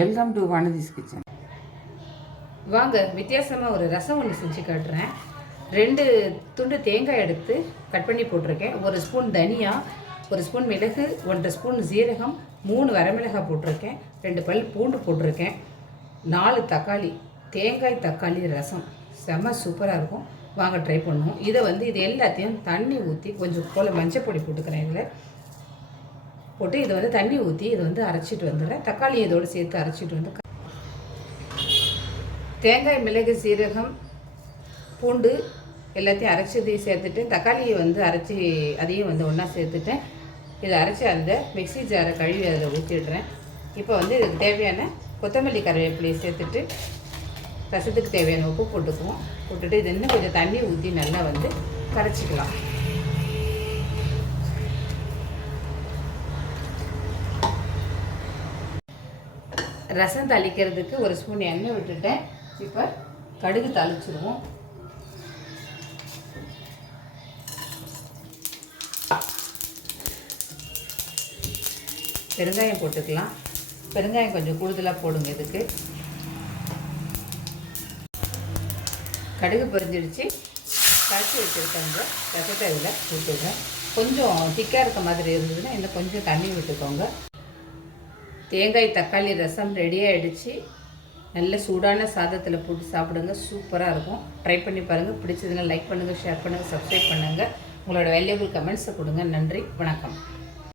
Welcome to Vanathi's kitchen. வாங்க வித்தியாசமாக ஒரு ரசம் ஒன்று செஞ்சு காட்டுறேன். 2 துண்டு தேங்காய் எடுத்து கட் பண்ணி போட்டிருக்கேன். 1 ஸ்பூன் தனியா, 1 ஸ்பூன் மிளகு, 1.5 ஸ்பூன் ஜீரகம், 3 வரமிளகாய் போட்டிருக்கேன், 2 பல் பூண்டு போட்டிருக்கேன், 4 தக்காளி. தேங்காய் தக்காளி ரசம் செம்ம சூப்பராக இருக்கும். வாங்க ட்ரை பண்ணுவோம். இது எல்லாத்தையும் தண்ணி ஊற்றி கொஞ்சம் போல் மஞ்சள் பொடி போட்டுக்கிறேன். இதில் போட்டு இதை தண்ணி ஊற்றி இதை அரைச்சிட்டு வந்துடுறேன். தக்காளி இதோடு சேர்த்து அரைச்சிட்டு வந்து தேங்காய், மிளகு, சீரகம், பூண்டு எல்லாத்தையும் அரைச்சதையும் சேர்த்துட்டேன். தக்காளியை அரைச்சி அதையும் ஒன்றா சேர்த்துட்டேன். இதை அரைச்சி அந்த மிக்ஸி ஜாரை கழுவி அதில் ஊற்றிடுறேன். இப்போ இதுக்கு தேவையான கொத்தமல்லி கருவேப்பிலையை சேர்த்துட்டு ரசத்துக்கு தேவையான உப்பு போட்டுக்குவோம். போட்டுட்டு இது இன்னும் கொஞ்சம் தண்ணி ஊற்றி நல்லா கரைச்சிக்கலாம். ரசம் தாளிக்கிறதுக்கு 1 ஸ்பூன் எண்ணெய் விட்டுட்டேன். இப்போ கடுகு தாளிச்சிடுவோம். பெருங்காயம் போட்டுக்கலாம். பெருங்காயம் கொஞ்சம் கூடுதலாக போடுங்க. இதுக்கு கடுகு பொரிஞ்சிடுச்சு. கரைச்சி வச்சுருக்காங்க ரசத்தை இதில் ஊற்றுங்க. கொஞ்சம் திக்காக இருக்க மாதிரி இருந்ததுன்னா இன்னும் கொஞ்சம் தண்ணி விட்டுக்கோங்க. தேங்காய் தக்காளி ரசம் ரெடி ஆகிடுச்சு. நல்ல சூடான சாதத்தில் போட்டு சாப்பிடுங்க. சூப்பராக இருக்கும். ட்ரை பண்ணி பாருங்கள். பிடிச்சதுங்க லைக் பண்ணுங்கள், ஷேர் பண்ணுங்கள், சப்ஸ்கிரைப் பண்ணுங்கள். உங்களோட வேல்யூபிள் கமெண்ட்ஸை கொடுங்க. நன்றி, வணக்கம்.